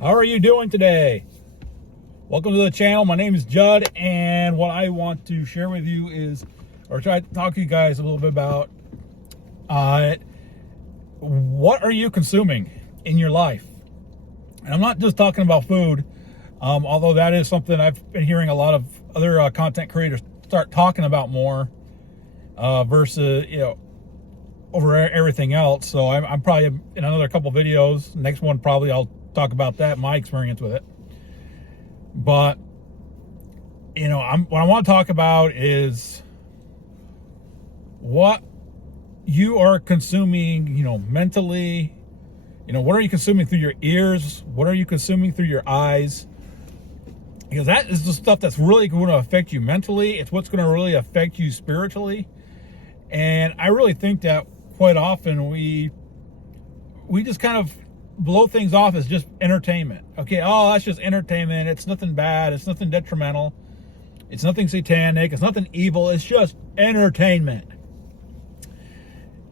How are you doing today? Welcome to the channel. My name is Judd, and what I want to share with you is, or try to talk to you guys a little bit about, what are you consuming in your life? And I'm not just talking about food, although that is something I've been hearing a lot of other content creators start talking about more, versus, over everything else. So I'm probably in another couple videos. Next one, probably I'll talk about that, my experience with it. But what I want to talk about is what you are consuming, mentally. What are you consuming through your ears? What are you consuming through your eyes? Because that is the stuff that's really going to affect you mentally. It's what's going to really affect you spiritually. And I really think that quite often we just kind of blow things off as just entertainment. Okay, oh, that's just entertainment. It's nothing bad. It's nothing detrimental. It's nothing satanic. It's nothing evil. It's just entertainment.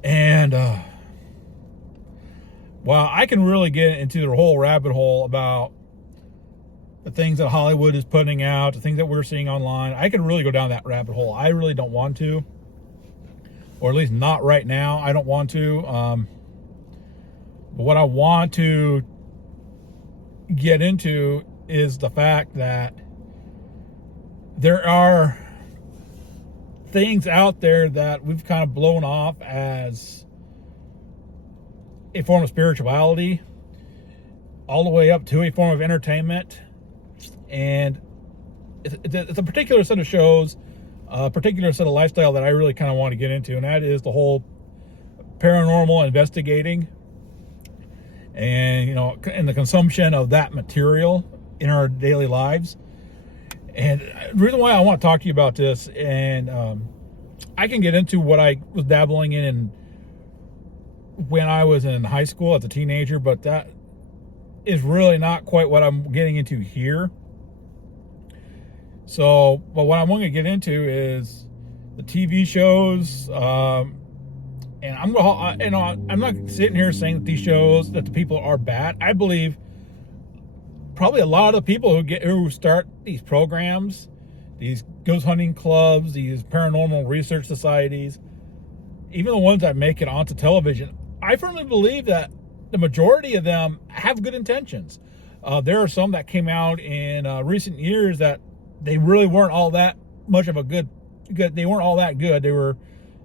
And, well, I can really get into the whole rabbit hole about the things that Hollywood is putting out, the things that we're seeing online. I could really go down that rabbit hole. I really don't want to, or at least not right now. I don't want to. But what I want to get into is the fact that there are things out there that we've kind of blown off as a form of spirituality, all the way up to a form of entertainment. And it's a particular set of shows, a particular set of lifestyle that I really kind of want to get into, and that is the whole paranormal investigating. And, and the consumption of that material in our daily lives. And the reason why I want to talk to you about this, and I can get into what I was dabbling in when I was in high school as a teenager, but that is really not quite what I'm getting into here. So, but what I'm going to get into is the TV shows, and I'm not sitting here saying that these shows, that the people are bad. I believe probably a lot of the people who start these programs, these ghost hunting clubs, these paranormal research societies, even the ones that make it onto television, I firmly believe that the majority of them have good intentions. There are some that came out in recent years that they really weren't all that much of a good. They weren't all that good. They were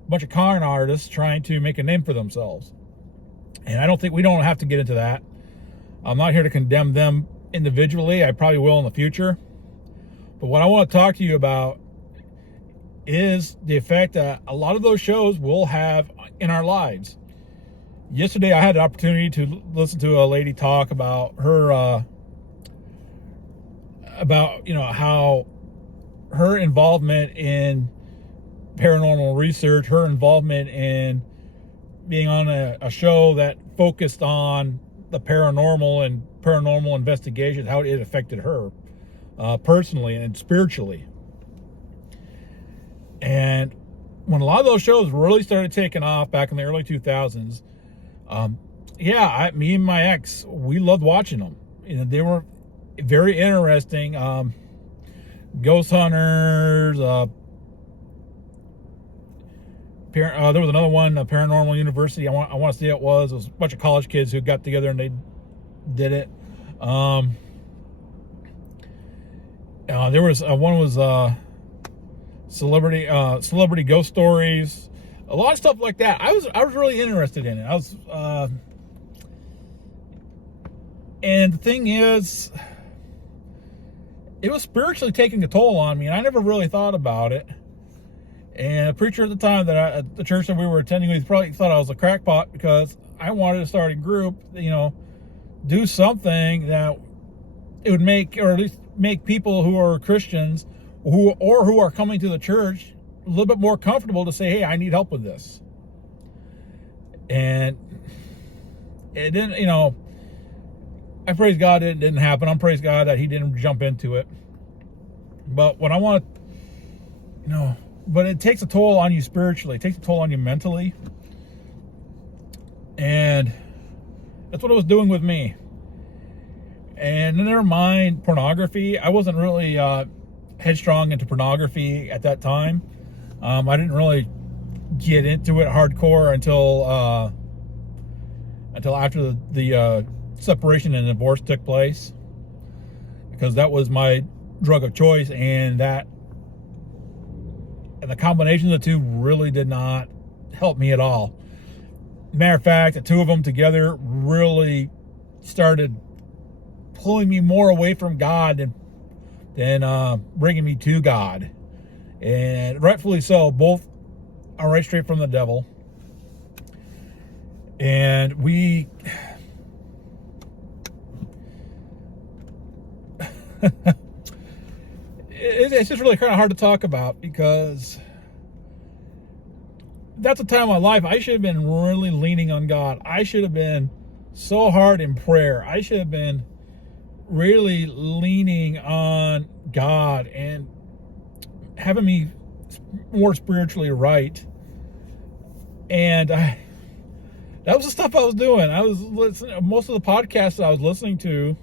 bunch of con artists trying to make a name for themselves. And I don't think we don't have to get into that. I'm not here to condemn them individually. I probably will in the future. But what I want to talk to you about is the effect that a lot of those shows will have in our lives. Yesterday I had the opportunity to listen to a lady talk about her how her involvement in paranormal research, her involvement in being on a show that focused on the paranormal and paranormal investigations, how it affected her personally and spiritually. And when a lot of those shows really started taking off back in the early 2000s, me and my ex, we loved watching them. They were very interesting. Ghost hunters, there was another one, a Paranormal University. I want to say it was a bunch of college kids who got together and they did it. There was one was celebrity ghost stories, a lot of stuff like that. I was really interested in it. And the thing is, it was spiritually taking a toll on me, and I never really thought about it. And the preacher at the time at the church that we were attending, he probably thought I was a crackpot because I wanted to start a group, do something that it would make, or at least make people who are Christians who are coming to the church a little bit more comfortable to say, hey, I need help with this. And it didn't, I praise God it didn't happen. I praise God that he didn't jump into it. But what I want, but it takes a toll on you spiritually. It takes a toll on you mentally. And that's what it was doing with me. And never mind pornography. I wasn't really headstrong into pornography at that time. I didn't really get into it hardcore until after the separation and divorce took place, because that was my drug of choice, and the combination of the two really did not help me at all. Matter of fact, the two of them together really started pulling me more away from God than bringing me to God. And rightfully so. Both are right straight from the devil. And it's just really kind of hard to talk about, because that's a time in my life I should have been really leaning on God. I should have been so hard in prayer. I should have been really leaning on God and having me more spiritually right. And that was the stuff I was doing. I was listening. Most of the podcasts that I was listening to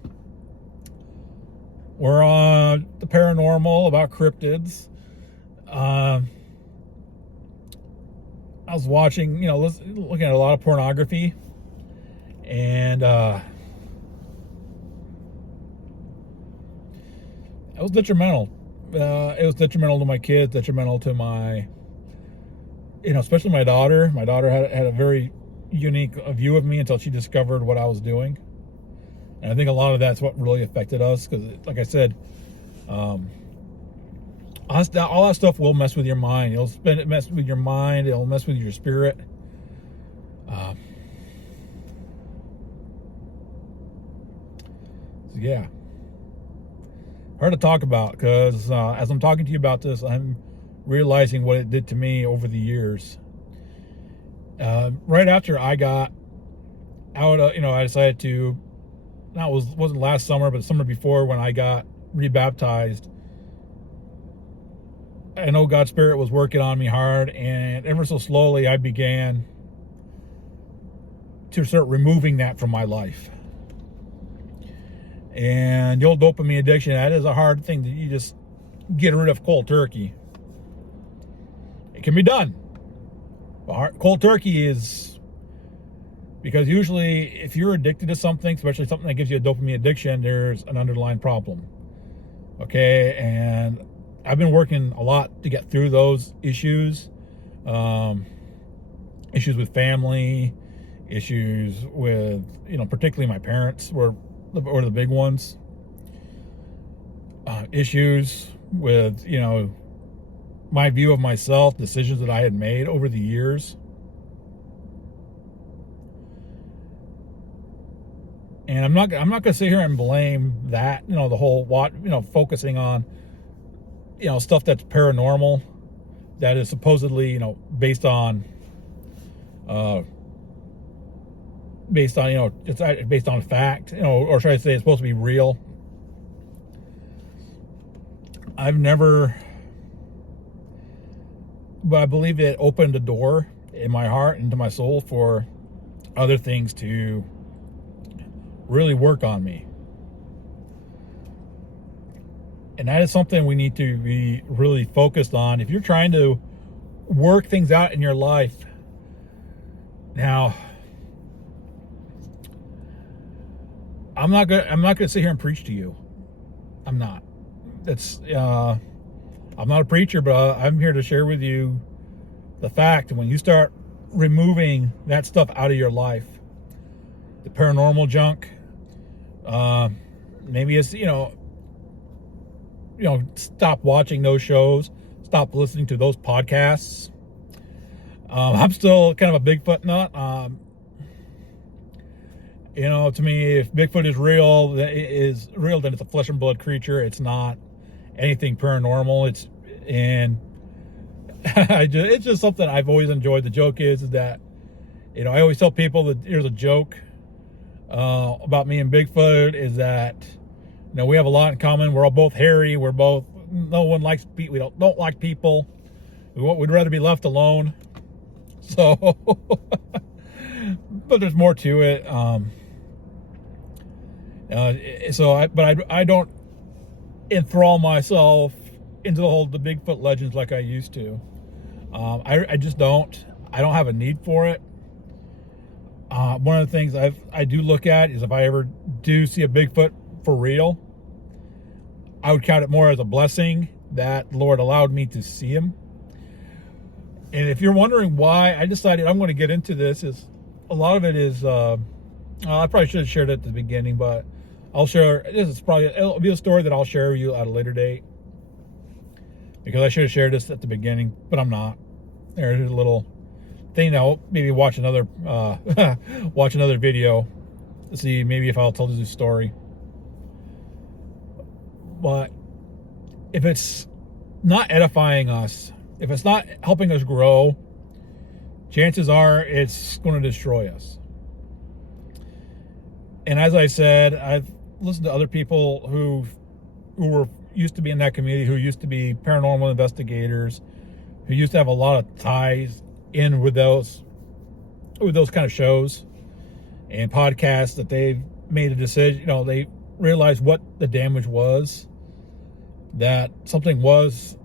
were on the paranormal, about cryptids. I was watching, looking at a lot of pornography, and it was detrimental. It was detrimental to my kids, detrimental to my, especially my daughter. My daughter had a very unique view of me until she discovered what I was doing. And I think a lot of that's what really affected us, because, like I said, all that stuff will mess with your mind. It'll mess with your mind. It'll mess with your spirit. So yeah, hard to talk about, because as I'm talking to you about this, I'm realizing what it did to me over the years. Right after I got out, I decided to. Now it wasn't last summer, but the summer before, when I got rebaptized. I know God's Spirit was working on me hard, and ever so slowly I began to start removing that from my life. And the old dopamine addiction, that is a hard thing that you just get rid of cold turkey. It can be done. But cold turkey is, because usually if you're addicted to something, especially something that gives you a dopamine addiction, there's an underlying problem. Okay, and I've been working a lot to get through those issues. Issues with family, issues with, particularly my parents were the big ones. Issues with, my view of myself, decisions that I had made over the years. And I'm not going to sit here and blame that, the whole focusing on, stuff that's paranormal, that is supposedly, based on, it's based on fact, or should I say it's supposed to be real. But I believe it opened a door in my heart, into my soul, for other things to really work on me. And that is something we need to be really focused on. If you're trying to work things out in your life, now, I'm not gonna sit here and preach to you. I'm not. I'm not a preacher, but I'm here to share with you the fact that when you start removing that stuff out of your life, the paranormal junk, maybe it's, stop watching those shows, stop listening to those podcasts. I'm still kind of a Bigfoot nut. To me, if Bigfoot is real, then it's a flesh and blood creature. It's not anything paranormal. It's just something I've always enjoyed. The joke is that, I always tell people that there's a joke about me and Bigfoot, is that, we have a lot in common. We're all both hairy. We don't like people. We'd rather be left alone. So, but there's more to it. I don't enthrall myself into the Bigfoot legends like I used to. I just don't. I don't have a need for it. One of the things I do look at is if I ever do see a Bigfoot for real, I would count it more as a blessing that the Lord allowed me to see him. And if you're wondering why I decided I'm going to get into this, is a lot of it is I probably should have shared it at the beginning, but I'll share. It'll be a story that I'll share with you at a later date, because I should have shared this at the beginning, but I'm not. There's a little thing. I'll maybe watch another video to see maybe if I'll tell this story. But if it's not edifying us, if it's not helping us grow, chances are it's going to destroy us. And as I said, I've listened to other people who were used to be in that community, who used to be paranormal investigators, who used to have a lot of ties in with those kind of shows and podcasts, that they've made a decision. They realized what the damage was, that something was.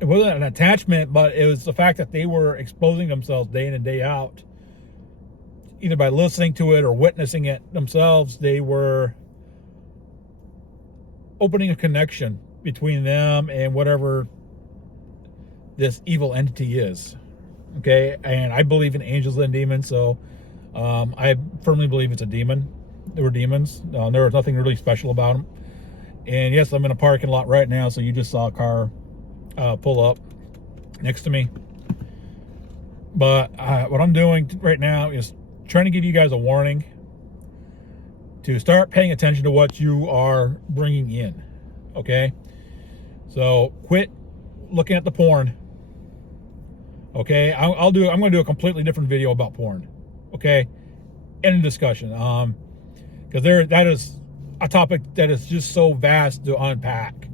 It wasn't an attachment, but it was the fact that they were exposing themselves day in and day out. Either by listening to it or witnessing it themselves, they were opening a connection between them and whatever this evil entity is. Okay, and I believe in angels and demons, so I firmly believe it's a demon. They were demons. There was nothing really special about them. And yes, I'm in a parking lot right now, so you just saw a car pull up next to me. But what I'm doing right now is trying to give you guys a warning to start paying attention to what you are bringing in. Okay, so quit looking at the porn. Okay, I'm going to do a completely different video about porn. Okay, end of discussion. Because that is a topic that is just so vast to unpack,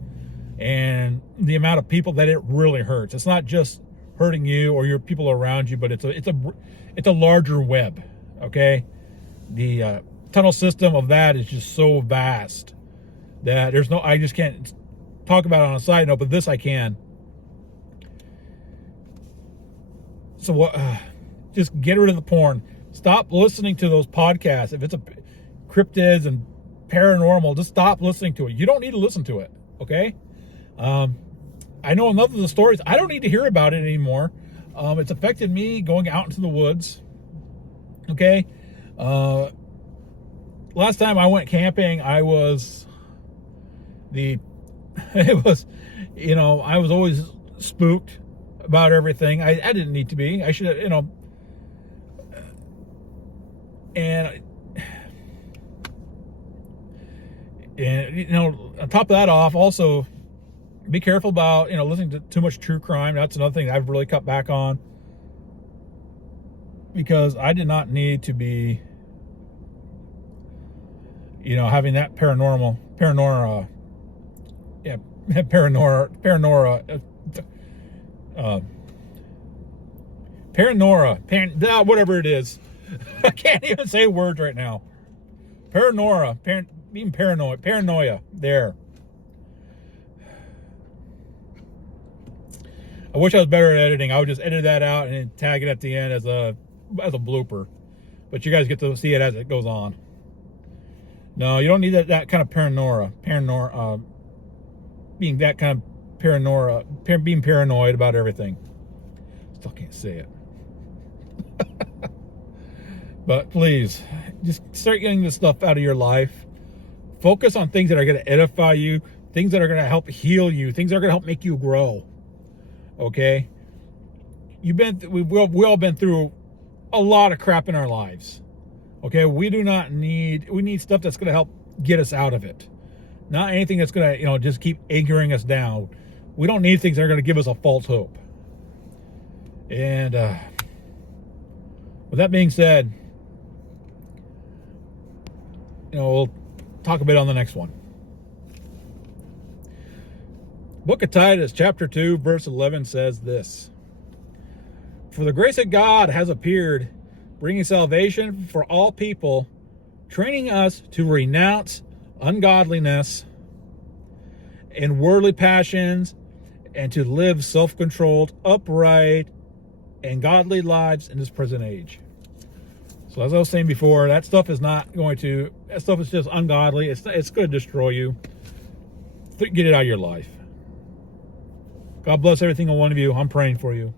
and the amount of people that it really hurts. It's not just hurting you or your people around you, but it's a larger web. Okay, the tunnel system of that is just so vast that I just can't talk about it on a side note, but this I can. So what? Just get rid of the porn. Stop listening to those podcasts. If it's a cryptids and paranormal, just stop listening to it. You don't need to listen to it. Okay. I know enough of the stories. I don't need to hear about it anymore. It's affected me going out into the woods. Okay. Last time I went camping, I was always spooked about everything. I didn't need to be. I should have, and on top of that off, also be careful about, listening to too much true crime. That's another thing I've really cut back on, because I did not need to be, having that paranoia, whatever it is. I can't even say words right now. Paranoia, there. I wish I was better at editing. I would just edit that out and tag it at the end as a blooper. But you guys get to see it as it goes on. No, you don't need that kind of paranoia. Being that kind of paranoia, being paranoid about everything. Still can't say it. But please, just start getting this stuff out of your life. Focus on things that are going to edify you, things that are going to help heal you, things that are going to help make you grow. Okay? We've all been through a lot of crap in our lives. Okay? We need stuff that's going to help get us out of it. Not anything that's going to, just keep anchoring us down. We don't need things that are going to give us a false hope. And with that being said, we'll talk a bit on the next one. Book of Titus, chapter 2, verse 11 says this: "For the grace of God has appeared, bringing salvation for all people, training us to renounce ungodliness and worldly passions and to live self-controlled, upright, and godly lives in this present age. So as I was saying before, that stuff is just ungodly. It's going to destroy you. Get it out of your life. God bless every single one of you. I'm praying for you.